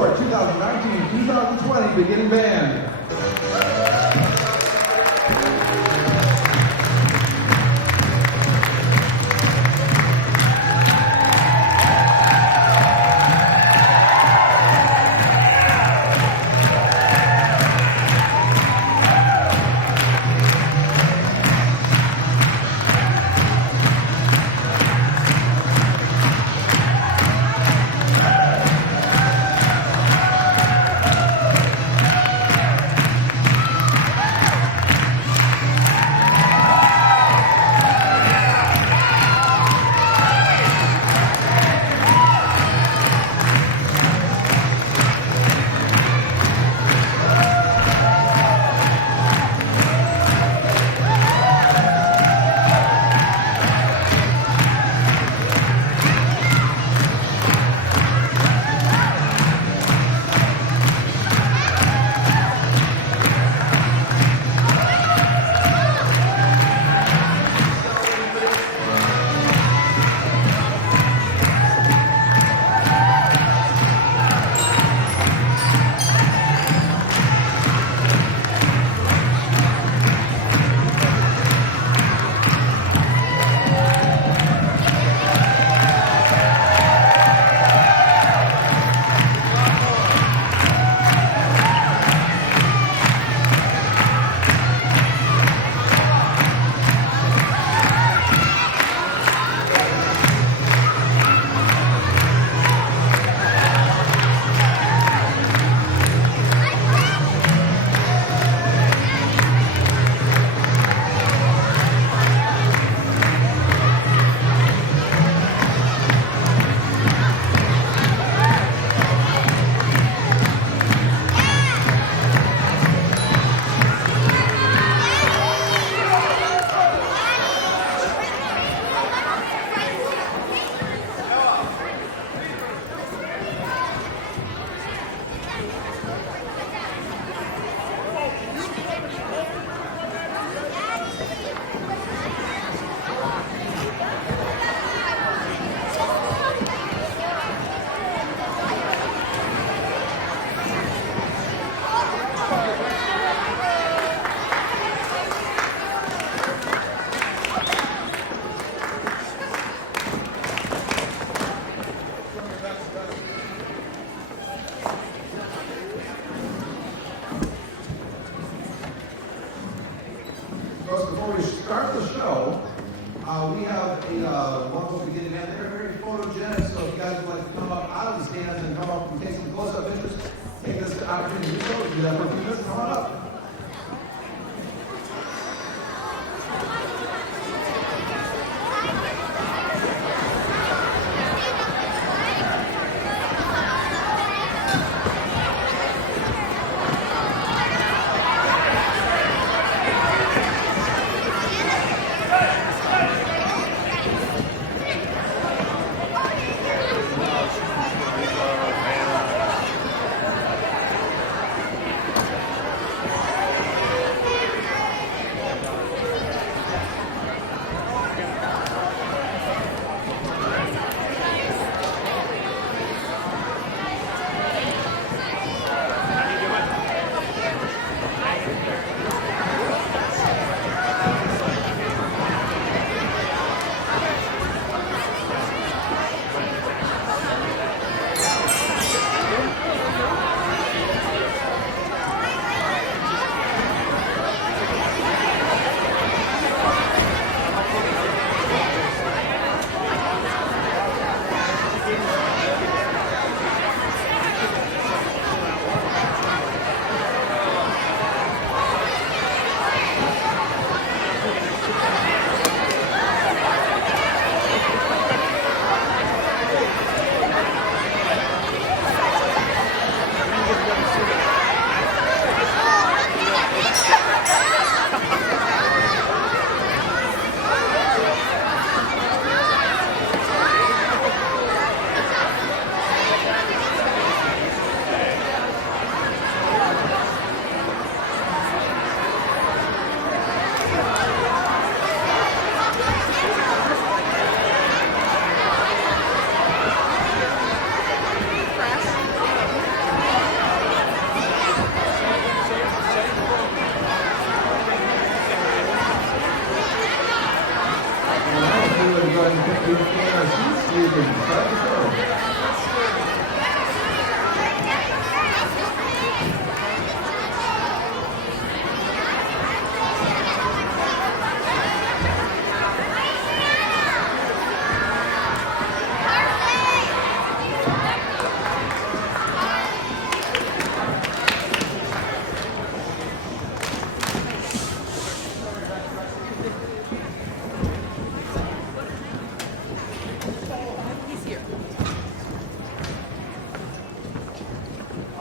your 2019-2020 beginning band. Before we start the show, we have a wonderful beginning band. They're very photogenic, so if you guys would like to come up out of the stands and come up and take some close-up pictures, take this opportunity to do so. Do that for a few minutes. Come on up.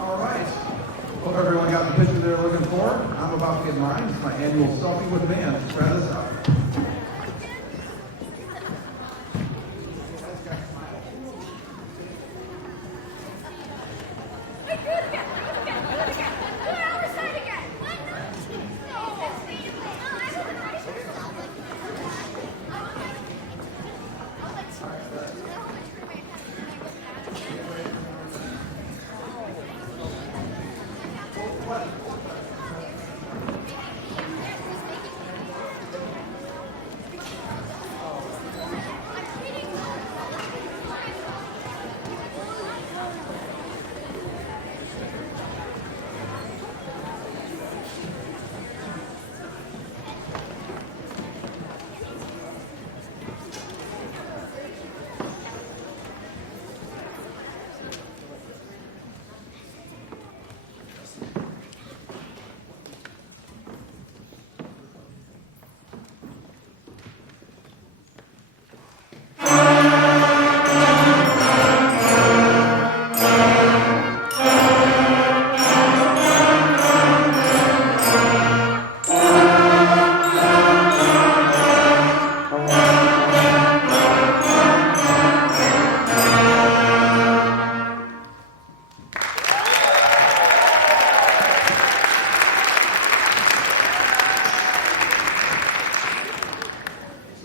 All right. Hope everyone got the picture they're looking for. I'm about to get mine. It's my annual selfie with band. Let's try this out.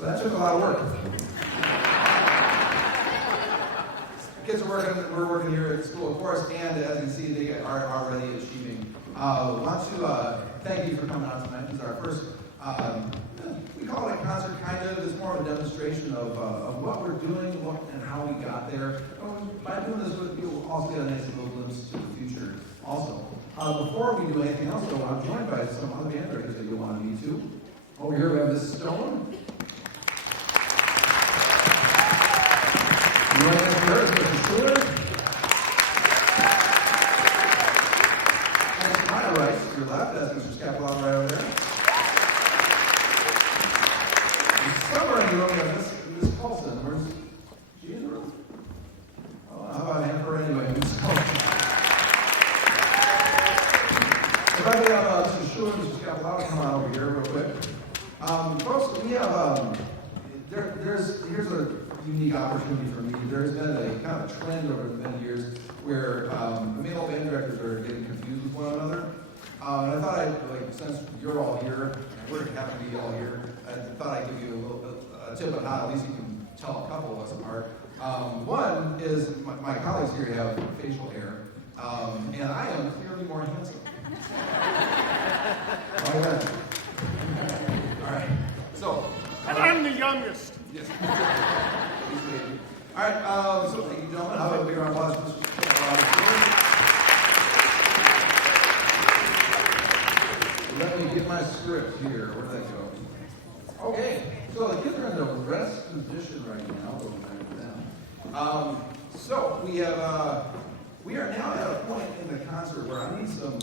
That took a lot of work. Kids we're working here at school, of course, and as you can see, they are already achieving. Want to thank you for coming out tonight. This is our first, we call it a concert, kind of. It's more of a demonstration of what we're doing and how we got there. By doing this, you'll also get a nice little glimpse to the future also. Before we do anything else, though, I'm joined by some other band directors that you'll want to meet too. Over here we have Miss Stone. Right next to her is Mr. Stewart. And to my right, to your left, that's Mr. Scapalon right over there. And somewhere in the room, we have Miss Paulson. Where's she in the room? Oh, how about a hand for her anyway, Miss Paulson? If I could have Mr. Stewart and Mr. Scapalon come on over here real quick. Folks, we have, here's a unique opportunity for me. There's been a kind of trend over many years where male band directors are getting confused with one another. And I thought since you're all here, and we're happy to be all here, I thought I'd give you a little bit a tip on how at least you can tell a couple of us apart. One is my colleagues here have facial hair, and I am clearly more handsome. All right. So. And I'm the youngest. Yes. All right, so thank you, gentlemen. How about a big round of applause for Mr. Let me get my script here. Where'd that go? Okay, so the kids are in the rest position right now. We'll be back to them. So we are now at a point in the concert where I need some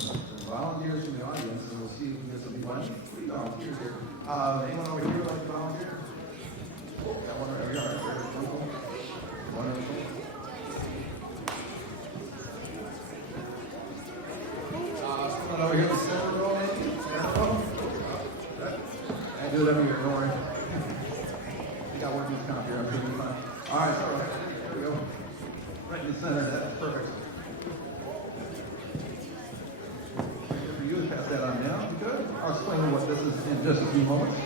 volunteers from the audience, and we'll see if there's some fun. 3 volunteers here. Anyone over here like to volunteer? Got one right here. Wonderful. Someone over here in the center row, maybe? I do it every year, don't worry. We got working this comp here, I'm sure it'll be fun. All right, so there we go. Right in the center, that's perfect. Good for you to pass that on down. Good. I'll explain what this is in just a few moments.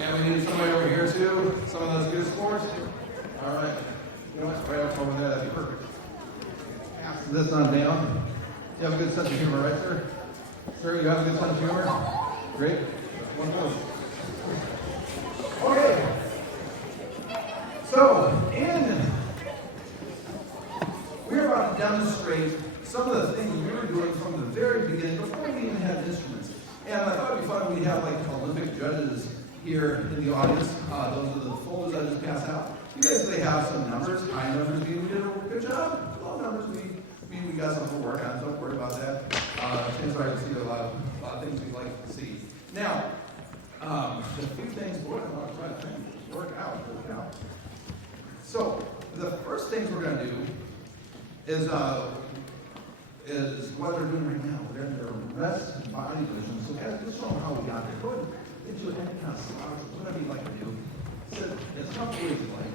And we need somebody over here too. Someone that's good at sports. All right. You know what? Right up over there, that'd be perfect. Pass this on down. You have a good sense of humor, right, sir? Sir, you have a good sense of humor? Great. One more. Okay. So, we're about to demonstrate some of the things we were doing from the very beginning, before we even had instruments. And I thought it'd be fun if we'd have like Olympic judges here in the audience. Those are the folders I just passed out. You basically have some numbers, high numbers, we did a good job. Low numbers, we got something to work on, don't worry about that. Chances are you'll see a lot of things we'd like to see. Now, a few things, boy, I want to try to work out. So, the first things we're going to do is what they're doing right now. They're in their rest and body position. So guys, just show them how we got there. Go ahead and do any kind of slouch, whatever you like to do. Sit as comfortable as you like.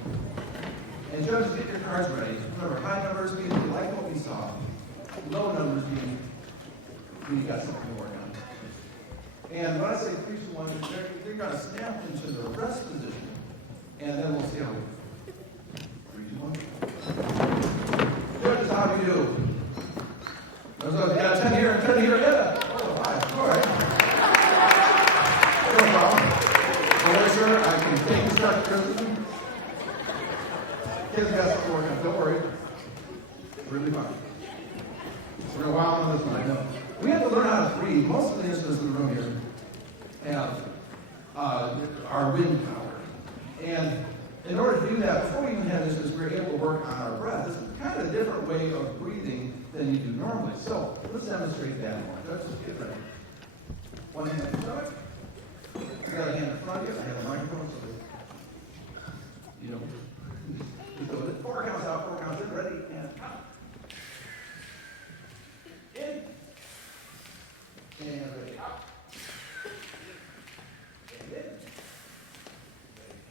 And judges, get your cards ready. Remember, high numbers mean you like what we saw. Low numbers mean you got something to work on. And when I say 3, 2, 1, you're going to snap into the rest position. And then we'll see how we do. 3, 2, 1. Judges, how do you do? So if you got a 10 here and 10 here, yeah. Oh, 5. All right. No problem. Well, sir, I can take the start criticism. Kids got something to work on. Don't worry. Really fun. We're going to wow on this one, I know. We have to learn how to breathe. Most of the instruments in the room here have our wind power. And in order to do that, before we even had this, we're able to work on our breath. It's kind of a different way of breathing than you do normally. So let's demonstrate that more. Let's just get ready. One hand in front of you. I got a hand in front of you. I have a microphone, so you know. So 4 counts out, 4 counts in. Ready? And out. In. And ready. Out. And in. Ready.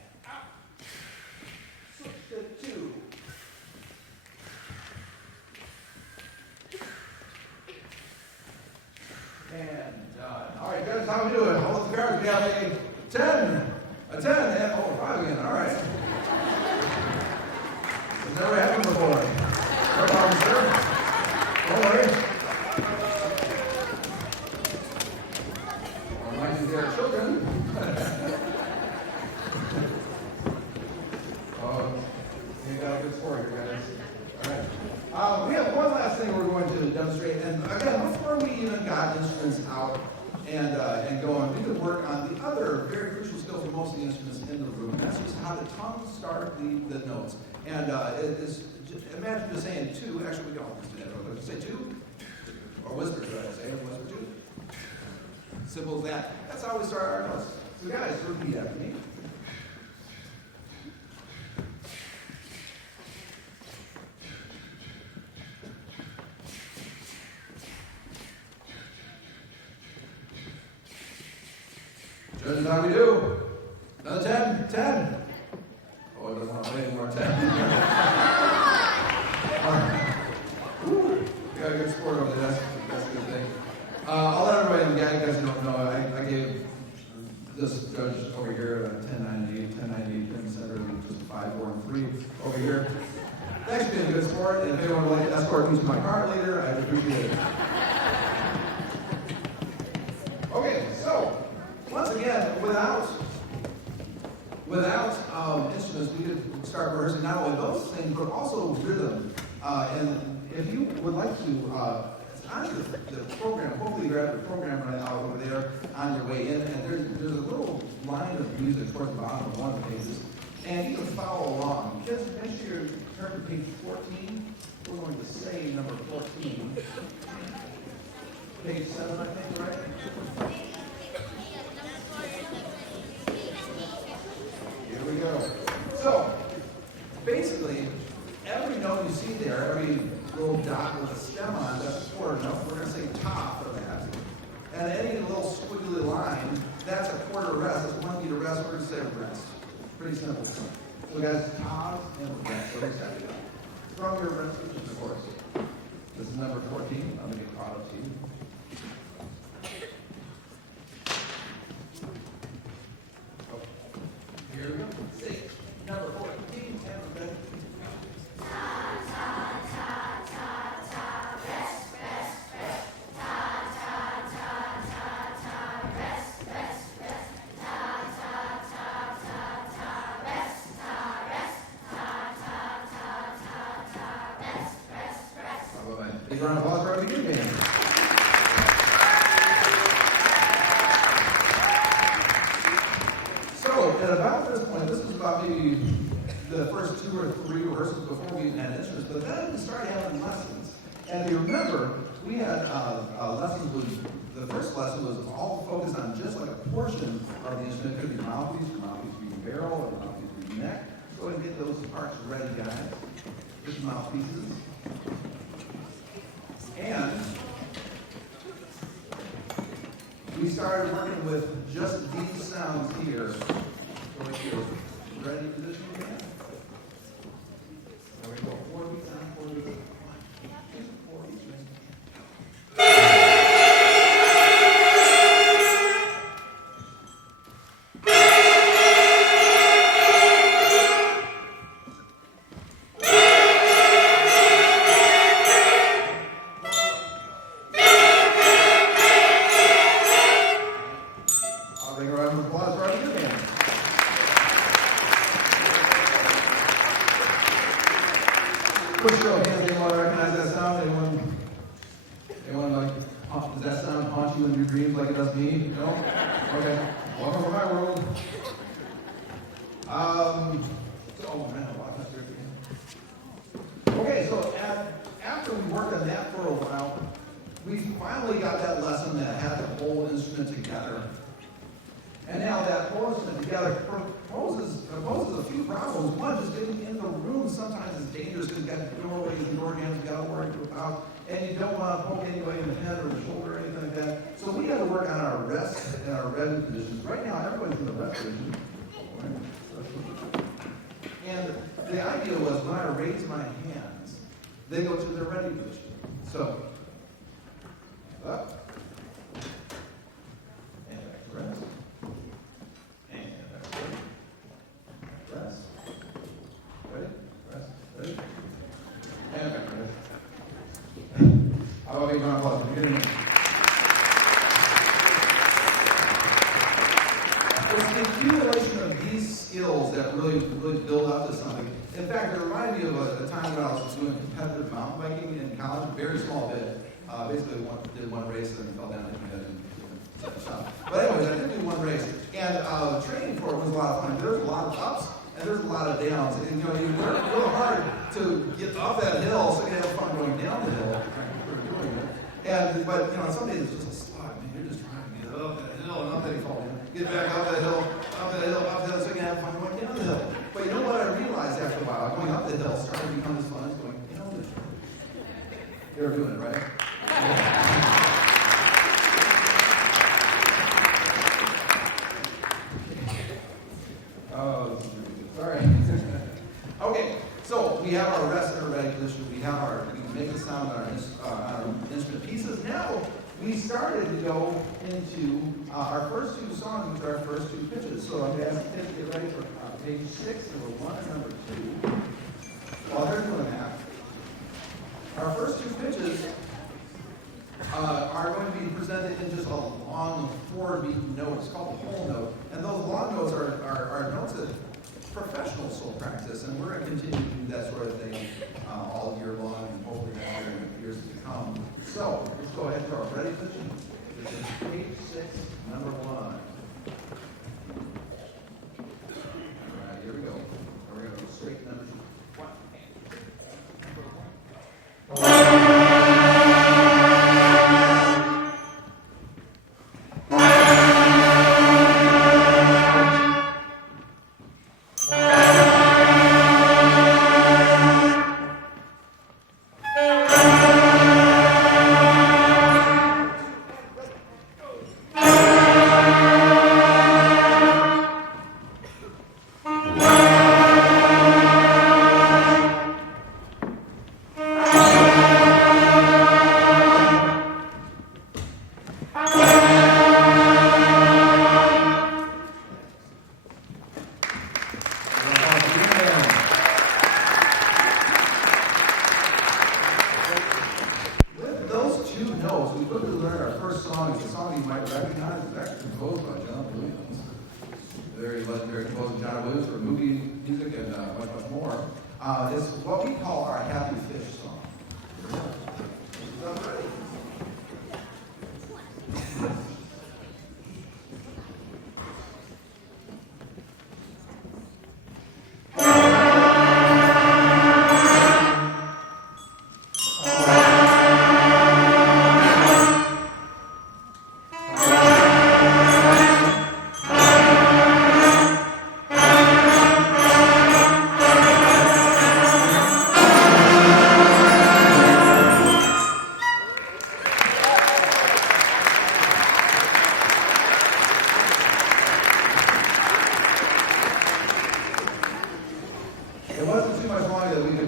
And out. Switch to 2. And done. All right, guys, how we doing? Hold up the cards. We have a 10, and 5 again. All right. It's never happened before. No problem, sir. Don't worry. Reminds me of their children. Oh, you got a good score here, guys. All right. We have one last thing we're going to demonstrate. And again, before we even got instruments out and going, we could work on the other very crucial skills for most of the instruments in the room. And that's just how to tongue start the notes. And imagine just saying 2. Actually, we can all just do that real quick. Say 2. Or whisper, should I say? Whisper 2. Simple as that. That's how we start our notes. So guys, repeat after me. Judges, how we do? Another 10? 10. Oh, I don't want to play any more 10. All right. Woo. We got a good score over there. That's a good thing. I'll let everybody know. You guys don't know. I gave this judge over here a 1098, 1098 pin center, and just 5, 4, and 3 over here. Thanks for being a good sport. And if anyone would like to escort me to my car later, I'd appreciate it. Okay, so. Once again, without instruments, we could start rehearsing not only those things, but also rhythm. And if you would like to, on the program, hopefully you have the program right out over there on your way in, and there's a little line of music towards the bottom of one of the pages, and you can follow along. Just make sure you turn to page 14. We're going to say number 14. Page 7, I think, right? Here we go. So, basically, every note you see there, every little dot with a stem on, that's a quarter note. We're going to say ta for that. And any little squiggly line, that's a quarter rest. That's 1 beat of rest. We're going to say rest. Pretty simple. So, guys, ta and rest. So, exactly. From your rest position, of course. This is number 14. I'm going to get caught up to you. Here we go. 6, number 14, and we're ready. Ta, ta, ta, ta, ta, rest, rest, rest. Ta, ta, ta, ta, ta, rest, rest, rest. Ta, ta, ta, ta, ta, rest, ta, rest. Ta, ta, ta, ta, ta, rest, rest, rest. Bye-bye. Big round of applause for our beginning band. At about this point, this was about maybe the first 2 or 3 rehearsals before we even had instruments, but then we started having lessons. And if you remember, we had lessons with, the first lesson was all focused on just like a portion of the instrument. It could be mouthpiece could be barrel, or mouthpiece could be neck. go ahead and get those parts ready, guys. Get the mouthpieces. And we started working with just these sounds here. So if you're ready position again. There we go. 4 beats on, 4 beats. 4 beats. Quick show of hands, anyone recognize that sound? Anyone like, does that sound haunt you in your dreams like it does me? No? Okay. Welcome to my world. Oh man, wow, that's great. Okay, so after we worked on that for a while, we finally got that lesson that had the whole instrument together. And now that whole instrument together poses a few problems. One, just getting in the room sometimes is dangerous because you've got doorways and door jams you got to worry about, and you don't want to poke anybody in the head or the shoulder or anything like that. So we got to work on our rest and our ready positions. Right now, everybody's in the rest position. And the idea was when I raise my hands, they go to their ready position. So, up, and back to rest. Rest. Ready? Rest. Ready? And back. Ready? How about big round of applause? You're getting it. It's the accumulation of these skills that really build up to something. In fact, it reminded me of a time when I was doing competitive mountain biking in college, a very small bit. Basically, did one race and fell down and hit my head and shot. But anyways, I did do one race. And training for it was a lot of fun. There's a lot of ups and there's a lot of downs. And you work real hard to get up that hill so you can have fun going down the hill after doing it. But some days it's just a slog, man. You're just trying to get up that hill and not that you fall down. Get back up that hill, up that hill, up that hill, so you can have fun going down the hill. But you know what I realized after a while? Going up the hill started to become as fun as going down the hill. You're doing it, right? Oh, sorry. Okay, so we have our rest and our ready position. We can make a sound on our instrument pieces. Now we started to go into our first two songs, which are our first two pitches. So I'm going to ask the kids to get ready for page 6, number 1 and number 2. While they're doing that, our first two pitches are going to be presented in just a long 4-beat note. It's called the whole note. And those long notes are notes that professionals will practice, and we're going to continue to do that sort of thing all year long, and hopefully next year and years to come. So let's go ahead to our ready position. This is page 6, number 1. All right, here we go. We're going to go straight to number 1. Very legendary composer John Williams for movie music and much more. It's what we call our Happy Fish song. Is that ready?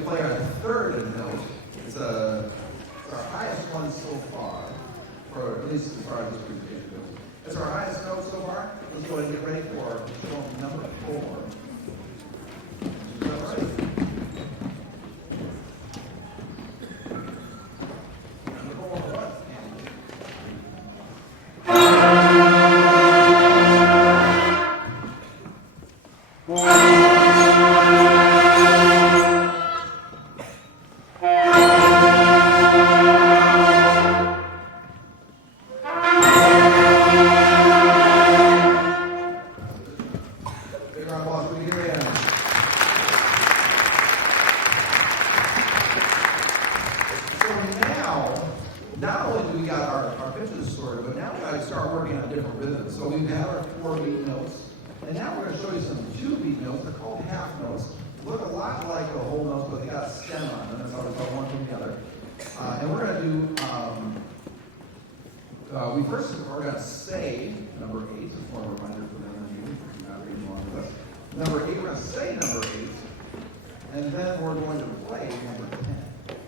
play our third note. It's our highest one so far, or at least as far as this presentation goes. It's our highest note so far. Let's go ahead and get ready for show number 4. Is that right? Number 4 what? Not only do we got our pitches sorted, but now we got to start working on different rhythms. So we've had our 4 beat notes, and now we're going to show you some 2 beat notes. They're called half notes. Look a lot like the whole notes, but they got a stem on them. That's how we call one from the other. And we're going to do, we first are going to say number 8, as a form of reminder for them and you, if you're not reading along with us. Number 8, we're going to say number 8, and then we're going to play number 10.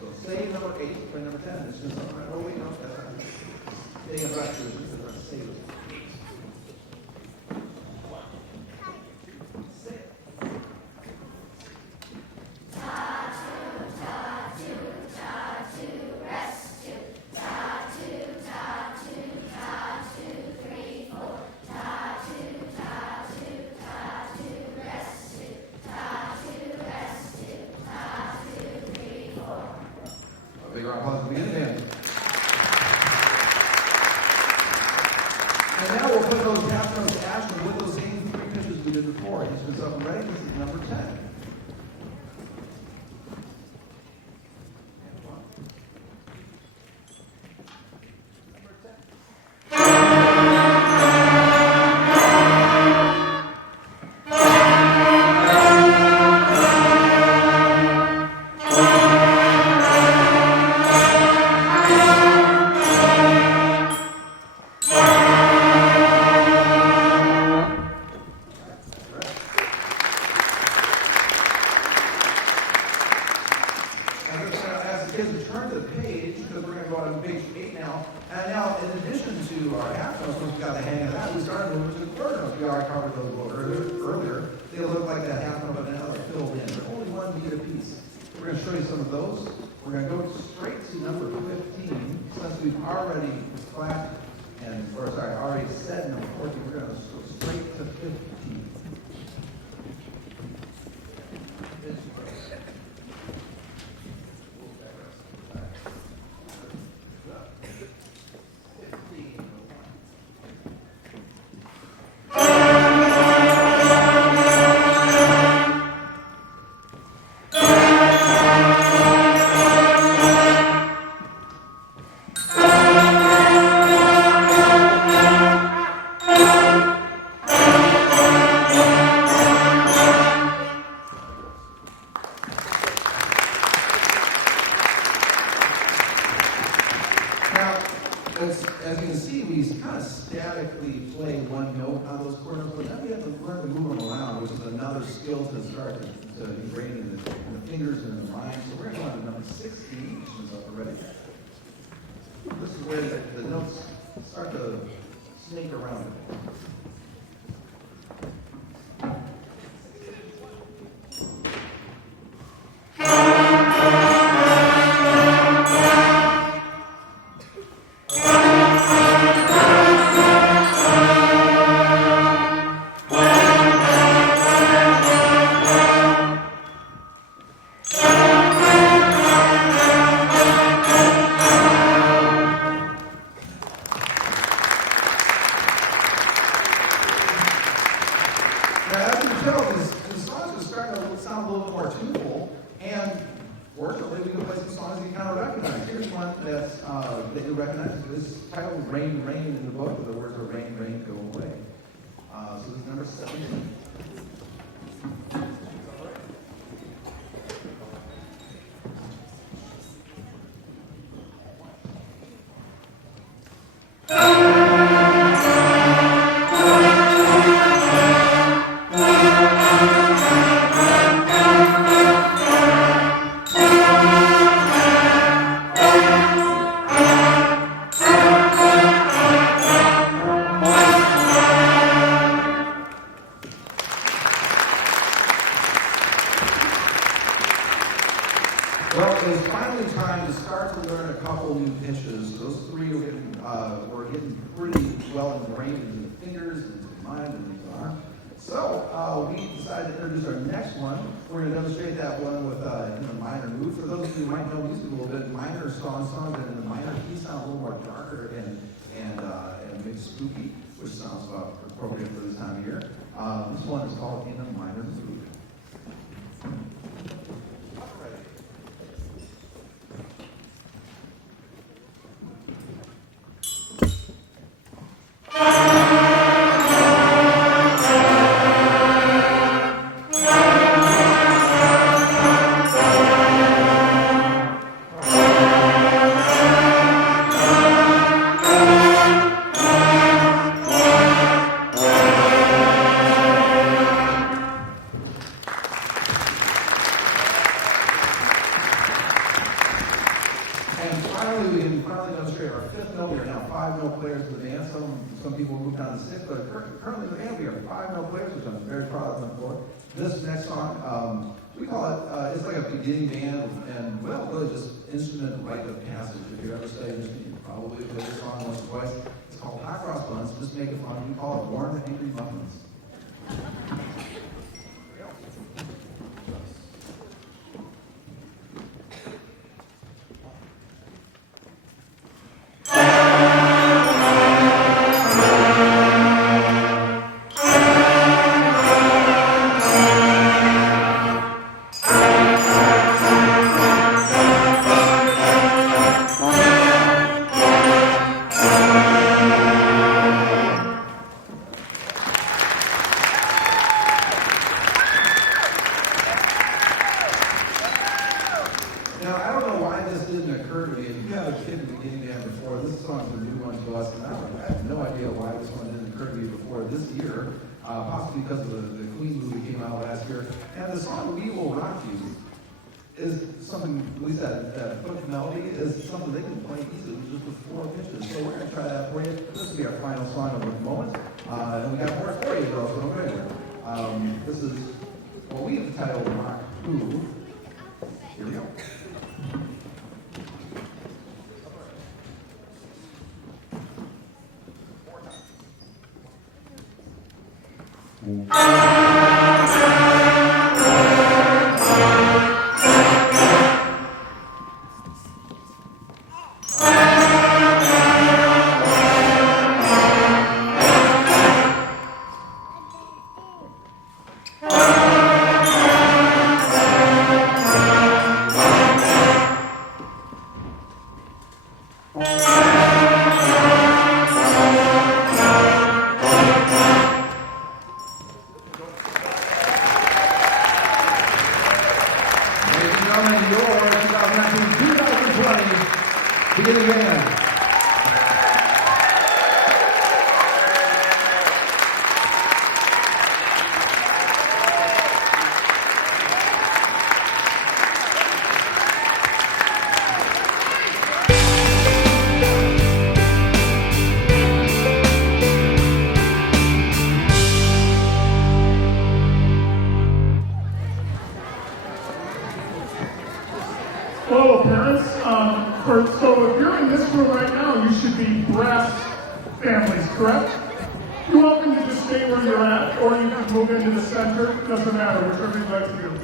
So say number 8, play number 10. It's just something right. Oh, wait, no, that's not it. Stay in the rest of this. We're going to say this. Say it. Big round of applause at the beginning. And now we'll put those half notes to action with those same 3 pitches we did before. This is up and ready. This is number 10. Kids to turn to the page, because we're going to go on to page 8 now. And now, in addition to our half notes, once we got the hang of that, we started moving to the quarter notes. We already covered those a little earlier. They look like that half note, but now they're filled in. They're only 1 beat apiece. We're going to show you some of those. We're going to go straight to number 15. Since we've already clapped already said number 14, we're going to go straight to 15. As you can see, we kind of statically play 1 note on those quarter notes, but then we have to learn to move them around, which is another skill to start to ingrain in the fingers and in the mind. So we're going to go on to number 16, which is up already. This is where the notes start to snake around. Now, as you can tell, these songs are starting to sound a little bit more tuneful, and fortunately, we can play some songs you kind of recognize. Here's one that you recognize. This is titled Rain, Rain in the book, where the words are rain, rain, go away. So this is number 17. Well, it's finally time to start to learn a couple new pitches. Those three were getting pretty well ingrained into the fingers, into the mind, and into the arm. So we decided to introduce our next one. We're going to demonstrate that one with in the minor mood. For those of you who might know music a little bit, minor songs and in the minor key sound a little more darker and maybe spooky, which sounds appropriate for this time of year. This one is called In a Minor Mood. Some people moved down to 6, but currently in the band we are 5 note players, which I'm very proud of them for. This next song, we call it, it's like a beginning band, and well, really just instrument rite of passage. If you ever study instrument, you probably play this song once or twice. It's called Hot Cross Buns. Just make it fun. We call it Warm Angry Muffins. Now, I don't know why this didn't occur to me. If you have a kid in the beginning band before, this song's a new one to us, and I have no idea why this one didn't occur to me before this year, possibly because of the Queen movie came out last year. And the song We Will Rock You is something, at least that hook melody, is something they can play easily just with 4 pitches. So we're going to try that for you. This will be our final song of the moment. And we got more for you, though, so don't go anywhere. This is what we have titled Rock Who. Here we go. Beginning band. Hello, parents. So if you're in this room right now, you should be brass families, correct? You're welcome to just stay where you're at, or you can move into the center. Doesn't matter, whichever you'd like to do.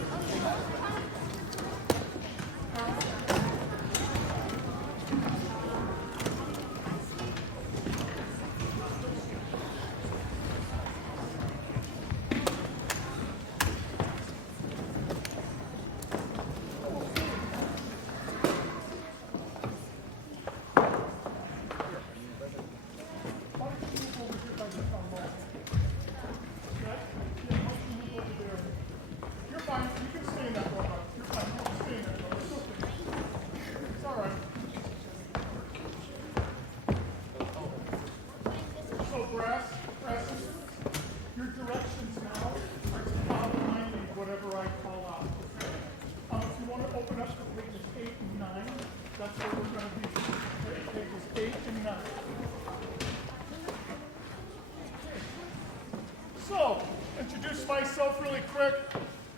That's where we're going to be. Pages 8 and 9. So, introduce myself really quick.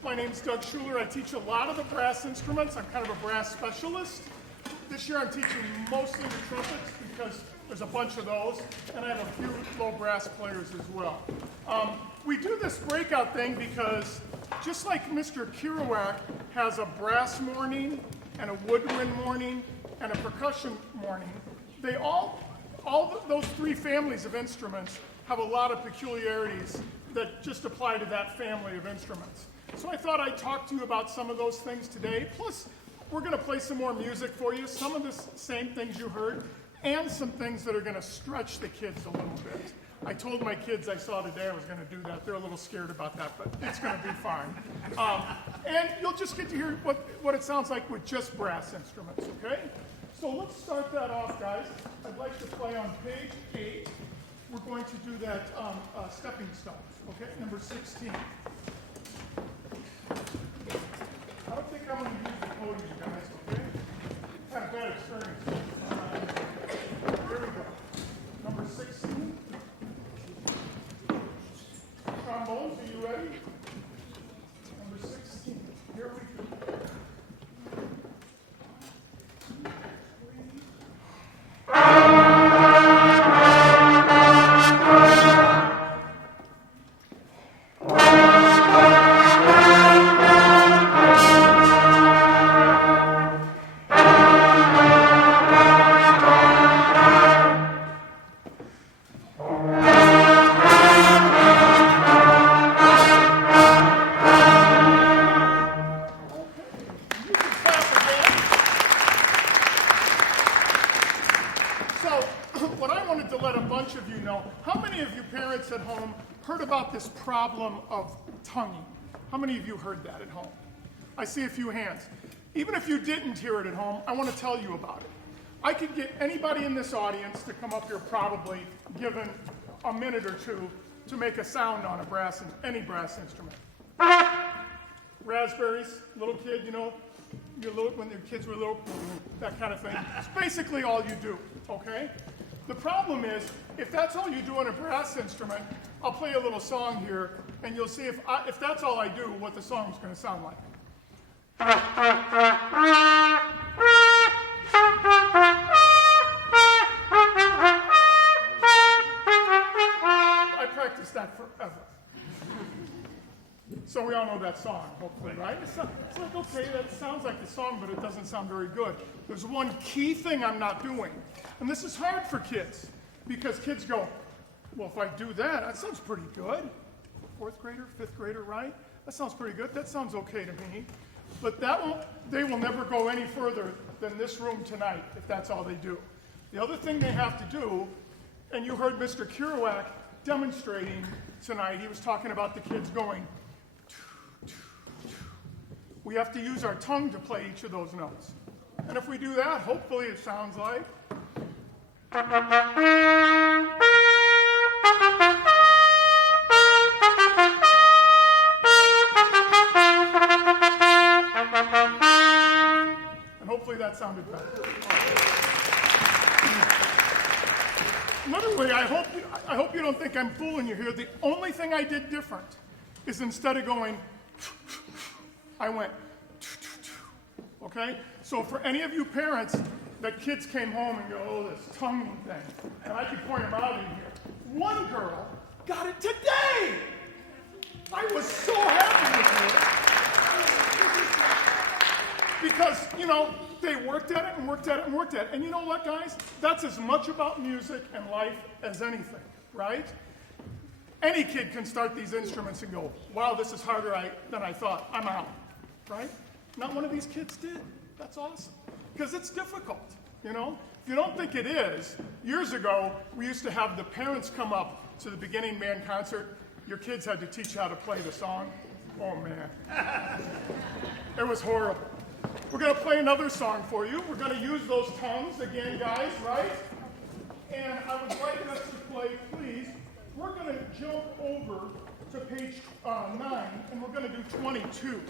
My My name's Doug Schuler. I teach a lot of the brass instruments. I'm kind of a brass specialist. This year I'm teaching mostly the trumpets because there's a bunch of those, and I have a few low brass players as well. We do this breakout thing because just like Mr. Kerouac has a brass morning and a woodwind morning and a percussion morning, they all those three families of instruments have a lot of peculiarities that just apply to that family of instruments. So I thought I'd talk to you about some of those things today. Plus, we're going to play some more music for you, some of the same things you heard, and some things that are going to stretch the kids a little bit. I told my kids I saw today I was going to do that. They're a little scared about that, but it's going to be fine. And you'll just get to hear what it sounds like with just brass instruments, okay? So let's start that off, guys. I'd like to play on page 8. We're going to do that stepping stones, okay? Number 16. I don't think I'm going to use the podium, guys, okay? Had a bad experience. Here we go. Number 16. Trombones, are you ready? Number 16. Here we go. At home heard about this problem of tonguing. How many of you heard that at home? I see a few hands. Even if you didn't hear it at home, I want to tell you about it. I could get anybody in this audience to come up here probably, given a minute or two, to make a sound on any brass instrument. Raspberries, little kid, when your kids were little, that kind of thing. It's basically all you do, okay? The problem is, if that's all you do on a brass instrument, I'll play a little song here, and you'll see if that's all I do, what the song's going to sound like. I practiced that forever. So we all know that song, hopefully, right? It's like, okay, that sounds like the song, but it doesn't sound very good. There's one key thing I'm not doing. And this is hard for kids, because kids go, well, if I do that, that sounds pretty good. Fourth grader, fifth grader, right? That sounds pretty good. That sounds okay to me. But they will never go any further than this room tonight if that's all they do. The other thing they have to do, and you heard Mr. Kerouac demonstrating tonight, he was talking about the kids going, we have to use our tongue to play each of those notes. And if we do that, hopefully it sounds like. And hopefully that sounded better. Literally, I hope you don't think I'm fooling you here. The only thing I did different is instead of going, I went, okay? So for any of you parents that kids came home and go, oh, this tonguing thing, and I could point them out in here. One girl got it today! I was so happy with her. Because, they worked at it and worked at it and worked at it. And you know what, guys? That's as much about music and life as anything, right? Any kid can start these instruments and go, wow, this is harder than I thought. I'm out. Right? Not one of these kids did. That's awesome. Because it's difficult, If you don't think it is, years ago, we used to have the parents come up to the beginning band concert. Your kids had to teach how to play the song. Oh, man. It was horrible. We're going to play another song for you. We're going to use those tongues again, guys, right? And I would like us to play, please. We're going to jump over to page 9, and we're going to do 22.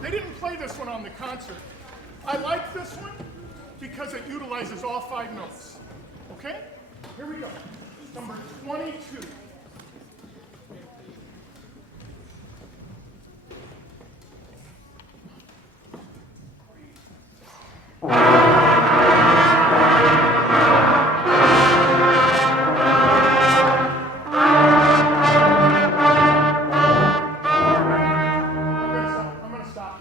They didn't play this one on the concert. I like this one because it utilizes all 5 notes. Okay? Here we go. Number 22. I'm gonna stop.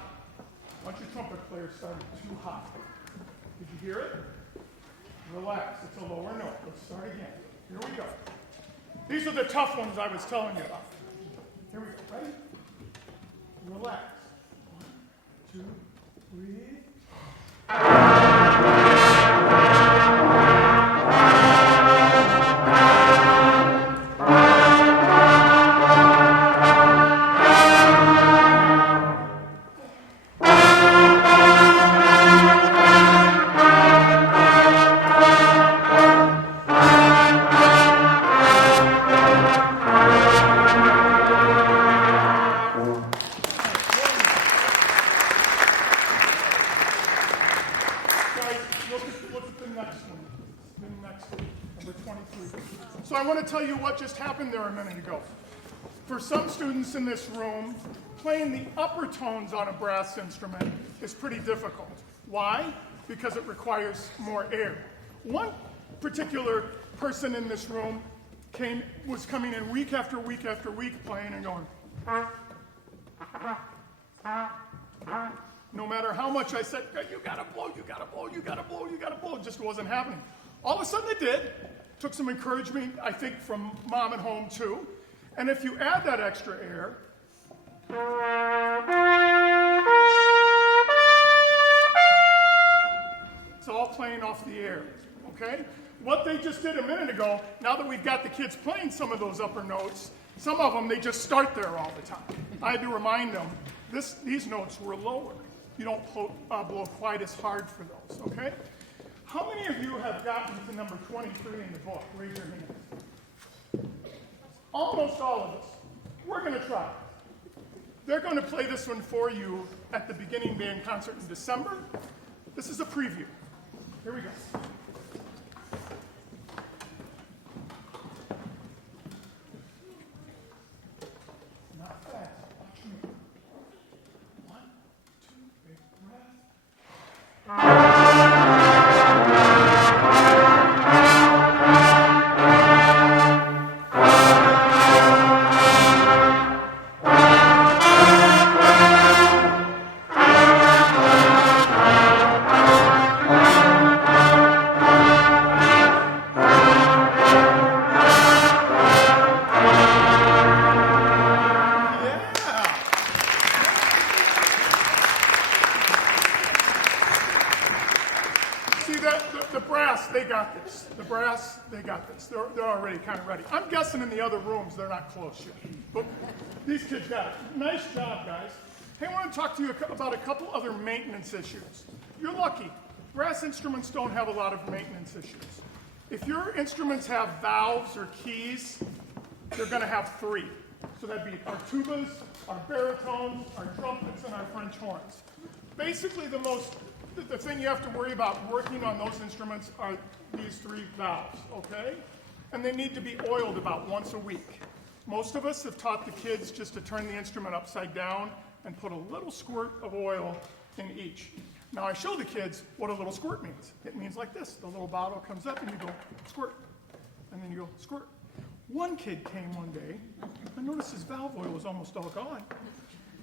A bunch of trumpet players started too high. Did you hear it? Relax, it's a lower note. Let's start again. Here we go. These are the tough ones I was telling you about. Here we go. Ready? Relax. 1, 2, 3. So I want to tell you what just happened there a minute ago. For some students in this room, playing the upper tones on a brass instrument is pretty difficult. Why? Because it requires more air. One particular person in this room was coming in week after week after week playing and going, no matter how much I said, you gotta blow, you gotta blow, you gotta blow, you gotta blow, it just wasn't happening. All of a sudden it did. Took some encouragement, I think, from mom at home too. And if you add that extra air, it's all playing off the air, okay? What they just did a minute ago, now that we've got the kids playing some of those upper notes, some of them, they just start there all the time. I had to remind them, these notes were lower. You don't blow quite as hard for those, okay? How many of you have gotten to number 23 in the book? Raise your hand. Almost all of us. We're going to try. They're going to play this one for you at the beginning band concert in December. This is a preview. Here we go. Not fast. Watch me. 1, 2, big breath. They got this. They're already kind of ready. I'm guessing in the other rooms they're not close yet. But these kids got it. Nice job, guys. Hey, I want to talk to you about a couple other maintenance issues. You're lucky. Brass instruments don't have a lot of maintenance issues. If your instruments have valves or keys, they're going to have 3. So that'd be our tubas, our baritones, our trumpets, and our French horns. Basically, the thing you have to worry about working on those instruments are these 3 valves, okay? And they need to be oiled about once a week. Most of us have taught the kids just to turn the instrument upside down and put a little squirt of oil in each. Now I show the kids what a little squirt means. It means like this. The little bottle comes up and you go squirt, and then you go squirt. One kid came one day, I noticed his valve oil was almost all gone.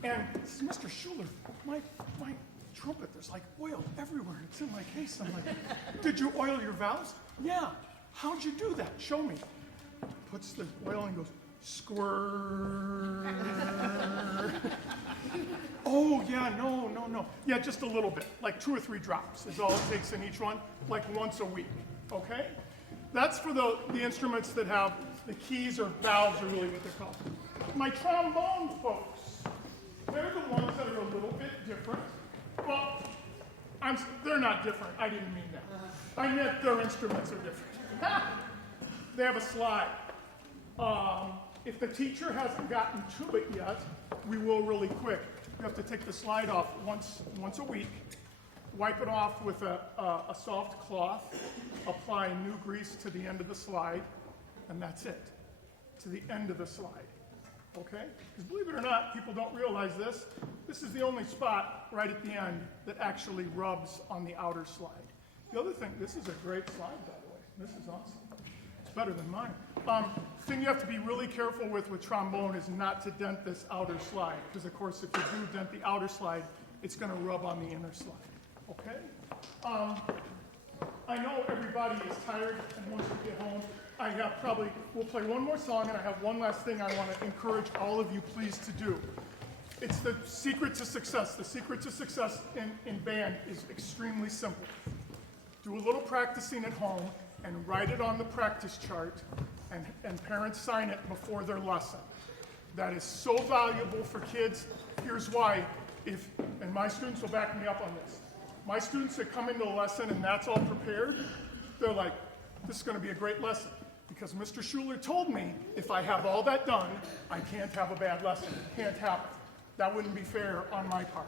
And he says, Mr. Schuler, my trumpet, there's like oil everywhere. It's in my case. I'm like, did you oil your valves? Yeah. How'd you do that? Show me. Puts the oil and goes, squirt. Oh, yeah, no. Yeah, just a little bit, like 2 or 3 drops is all it takes in each one, like once a week, okay? That's for the instruments that have the keys or valves are really what they're called. My trombone folks, they're the ones that are a little bit different. Well, they're not different. I didn't mean that. I meant their instruments are different. They have a slide. If the teacher hasn't gotten to it yet, we will really quick. You have to take the slide off once a week, wipe it off with a soft cloth, apply new grease to the end of the slide, and that's it, to the end of the slide. Okay? Because believe it or not, people don't realize this. this is the only spot right at the end that actually rubs on the outer slide. The other thing, this is a great slide, by the way. This is awesome. It's better than mine. Thing you have to be really careful with trombone is not to dent this outer slide, because of course if you do dent the outer slide, it's going to rub on the inner slide. Okay? I know everybody is tired and wants to get home. We'll play one more song, and I have one last thing I want to encourage all of you please to do. It's the secret to success. The secret to success in band is extremely simple. Do a little practicing at home and write it on the practice chart, and parents sign it before their lesson. That is so valuable for kids. Here's why, and my students will back me up on this. My students that come into a lesson and that's all prepared, they're like, this is going to be a great lesson. Because Mr. Schuler told me if I have all that done, I can't have a bad lesson. It can't happen. That wouldn't be fair on my part,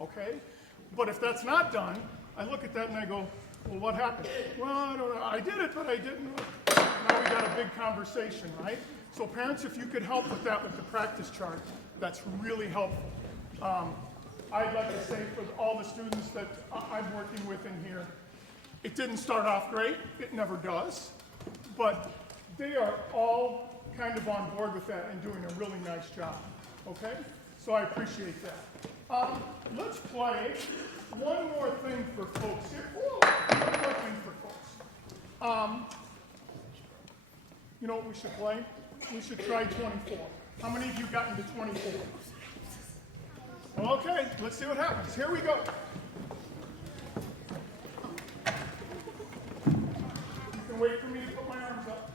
okay? But if that's not done, I look at that and I go, well, what happened? Well, I don't know. I did it, but I didn't. Now we got a big conversation, right? So parents, if you could help with that with the practice chart, that's really helpful. I'd like to say for all the students that I'm working with in here, it didn't start off great. It never does. But they are all kind of on board with that and doing a really nice job, okay? So I appreciate that. Let's play one more thing for folks here. One more thing for folks. You know what we should play? We should try 24. How many of you got into 24? Okay, let's see what happens. Here we go. You can wait for me to put my arms up.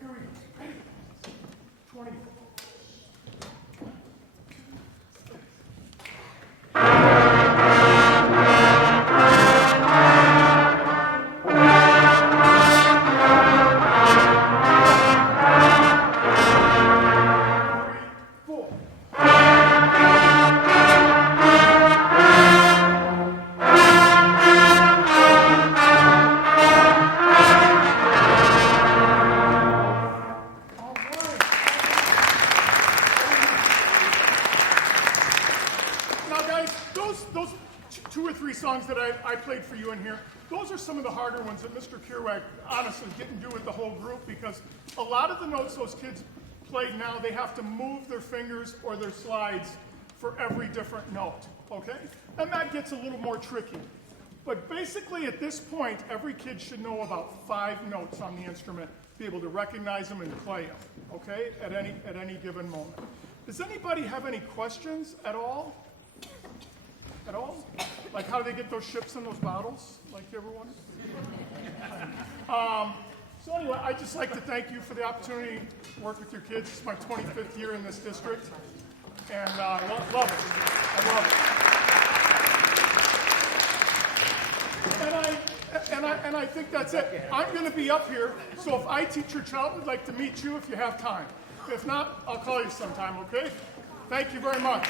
Here we go. Ready? 24. That I played for you in here, those are some of the harder ones that Mr. Kierwag honestly didn't do with the whole group, because a lot of the notes those kids played now, they have to move their fingers or their slides for every different note, okay? And that gets a little more tricky. But basically at this point, every kid should know about 5 notes on the instrument, be able to recognize them and play them, okay, at any given moment. Does anybody have any questions at all? At all? Like how do they get those ships in those bottles? Like you ever wondered? So anyway, I'd just like to thank you for the opportunity to work with your kids. It's my 25th year in this district, and I love it. I love it. And I think that's it. I'm going to be up here, so if I teach your child, I'd like to meet you if you have time. If not, I'll call you sometime, okay? Thank you very much.